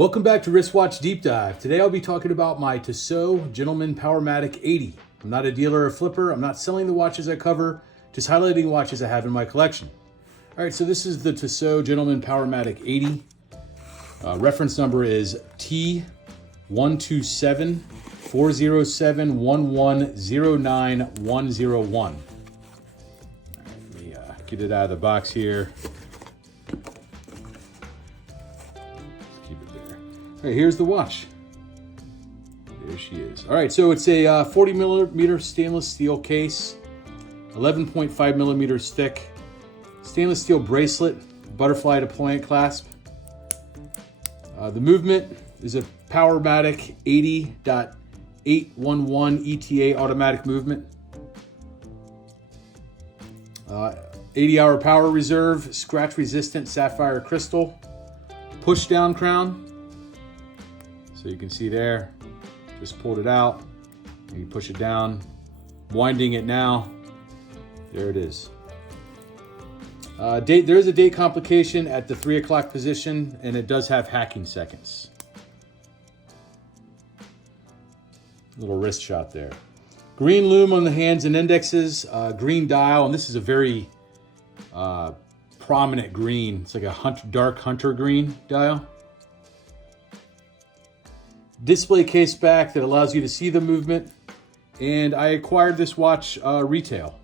Welcome back to Wristwatch Deep Dive. Today I'll be talking about my Tissot Gentleman Powermatic 80. I'm not a dealer or flipper. I'm not selling the watches I cover, just highlighting watches I have in my collection. All right, so this is the Tissot Gentleman Powermatic 80. Reference number is T127-407-1109-101. Let me get it out of the box here. All right, here's the watch. There she is. All right, so it's a 40 millimeter stainless steel case, 11.5 millimeters thick, stainless steel bracelet, butterfly deployment clasp. The movement is a Powermatic 80.811 ETA automatic movement. 80-hour power reserve, scratch resistant sapphire crystal, push down crown. So you can see there, just pulled it out, you push it down, winding it now, there it is. There is a date complication at the 3 o'clock position, and it does have hacking seconds. Little wrist shot there. Green lume on the hands and indexes, green dial, and this is a very prominent green. It's like a dark hunter green dial. Display case back that allows you to see the movement, and I acquired this watch retail.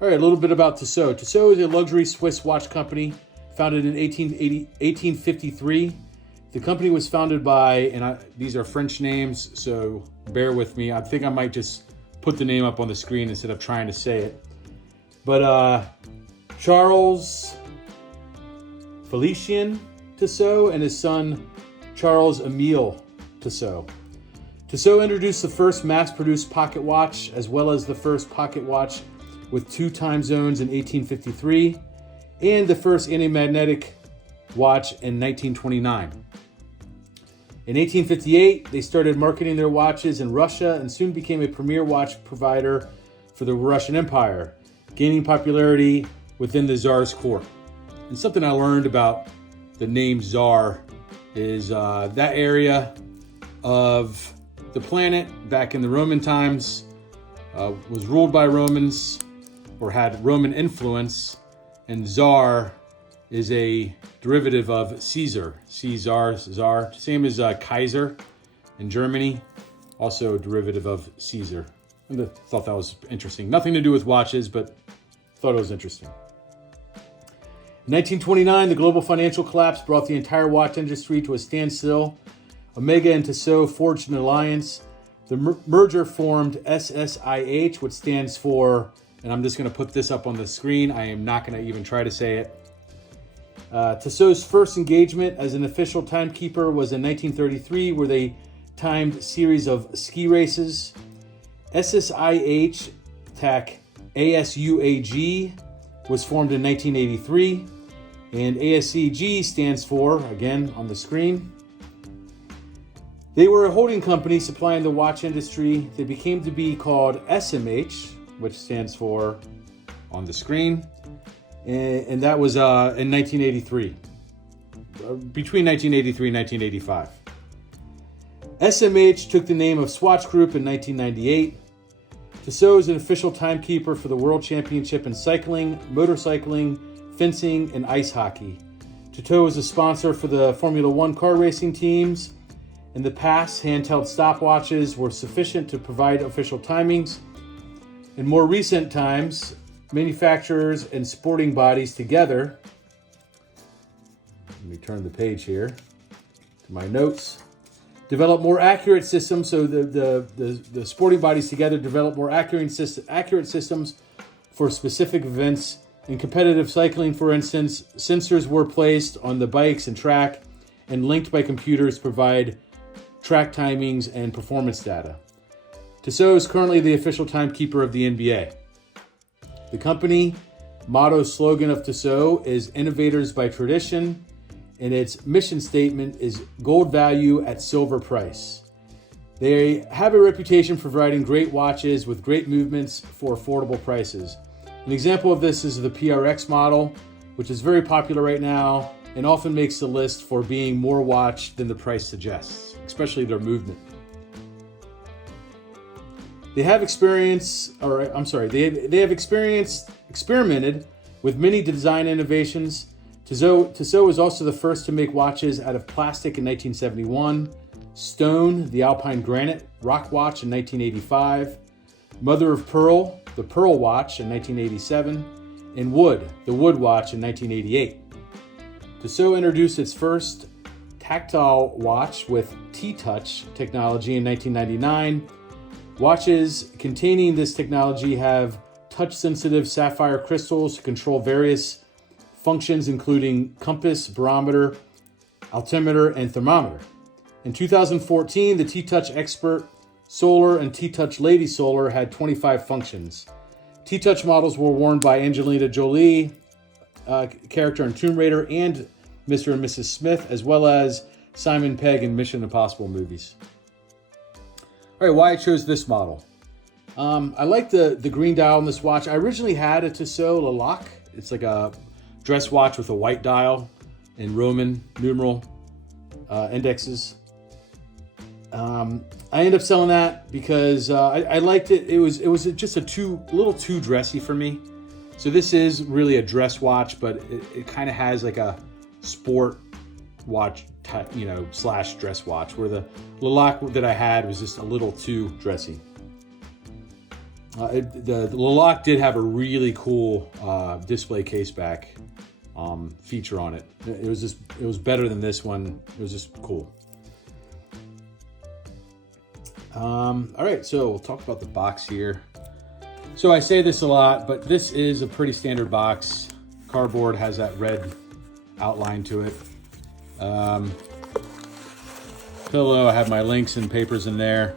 All right, a little bit about Tissot. Tissot is a luxury Swiss watch company founded in 1853. The company was founded by, and these are French names, so bear with me. I think I might just put the name up on the screen instead of trying to say it. But Charles Félicien Tissot and his son Charles Emile Tissot. Tissot introduced the first mass-produced pocket watch, as well as the first pocket watch with 2 time zones in 1853, and the first anti-magnetic watch in 1929. In 1858, they started marketing their watches in Russia and soon became a premier watch provider for the Russian Empire, gaining popularity within the Tsar's court. And something I learned about the name Tsar is that area of the planet back in the Roman times was ruled by Romans or had Roman influence, and Tsar is a derivative of Caesar. Caesar, Tsar, same as Kaiser in Germany, also a derivative of Caesar. I thought that was interesting. Nothing to do with watches, but thought it was interesting. In 1929, the global financial collapse brought the entire watch industry to a standstill. Omega and Tissot forged an alliance. The merger formed SSIH, which stands for, and I'm just going to put this up on the screen. I am not going to even try to say it. Tissot's first engagement as an official timekeeper was in 1933, where they timed a series of ski races. SSIH TAC ASUAG was formed in 1983. And ASCG stands for, again on the screen, they were a holding company supplying the watch industry. They became to be called SMH, which stands for, on the screen, and that was in 1983, between 1983 and 1985. SMH took the name of Swatch Group in 1998. Tissot is an official timekeeper for the World Championship in cycling, motorcycling, fencing, and ice hockey. Tissot is a sponsor for the Formula One car racing teams. In the past, handheld stopwatches were sufficient to provide official timings. In more recent times, manufacturers and sporting bodies together, let me turn the page here to my notes, develop more accurate systems. So the sporting bodies together develop more accurate systems for specific events. In competitive cycling, for instance, sensors were placed on the bikes and track and linked by computers to provide track timings and performance data. Tissot is currently the official timekeeper of the NBA. The company motto slogan of Tissot is "Innovators by Tradition," and its mission statement is "Gold value at silver price." They have a reputation for providing great watches with great movements for affordable prices. An example of this is the PRX model, which is very popular right now. and often makes the list for being more watch than the price suggests, especially their movement. They have experimented with many design innovations. Tissot was also the first to make watches out of plastic in 1971, stone, the Alpine Granite rock watch in 1985, mother of pearl, the pearl watch in 1987, and wood, the wood watch in 1988. Tissot introduced its first tactile watch with T-Touch technology in 1999. Watches containing this technology have touch-sensitive sapphire crystals to control various functions, including compass, barometer, altimeter, and thermometer. In 2014, the T-Touch Expert Solar and T-Touch Lady Solar had 25 functions. T-Touch models were worn by Angelina Jolie, character in Tomb Raider, and Mr. and Mrs. Smith, as well as Simon Pegg in Mission Impossible movies. All right, why I chose this model. I like the green dial on this watch. I originally had a Tissot Lilac. It's like a dress watch with a white dial and Roman numeral indexes. I ended up selling that because I liked it. It was just a little too dressy for me. So this is really a dress watch, but it kind of has like a sport watch type, slash dress watch, where the Lilac that I had was just a little too dressy. The Lilac did have a really cool display case back feature on it. It was better than this one. It was just cool. All right, so we'll talk about the box here. So I say this a lot, but this is a pretty standard box. Cardboard, has that red outline to it. Pillow, I have my links and papers in there.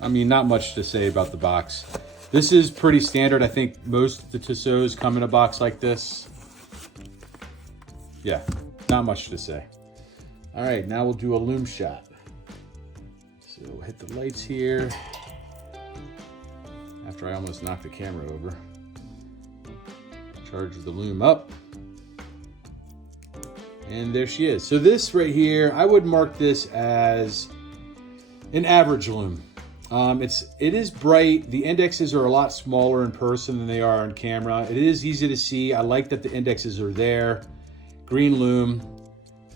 I mean, not much to say about the box. This is pretty standard. I think most of the Tissots come in a box like this. Yeah, not much to say. All right, now we'll do a Lume shot. So we'll hit the lights here. After I almost knocked the camera over. Charge the Lume up. And there she is. So this right here, I would mark this as an average Lume. It is bright. The indexes are a lot smaller in person than they are on camera. It is easy to see. I like that the indexes are there. Green Lume.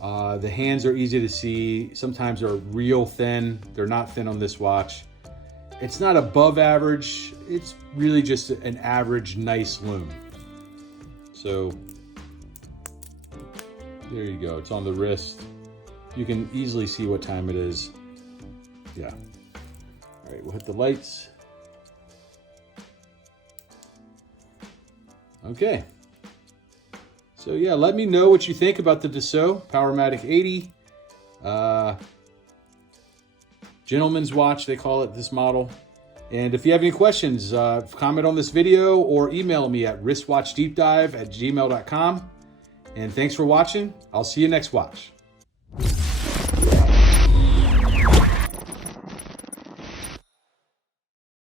The hands are easy to see. Sometimes they're real thin. They're not thin on this watch. It's not above average. It's really just an average, nice Lume. So there you go. It's on the wrist. You can easily see what time it is. Yeah. All right, we'll hit the lights. Okay. So yeah, let me know what you think about the Tissot Powermatic 80. Gentleman's watch, they call it, this model. And if you have any questions, comment on this video or email me at wristwatchdeepdive@gmail.com. And thanks for watching. I'll see you next watch.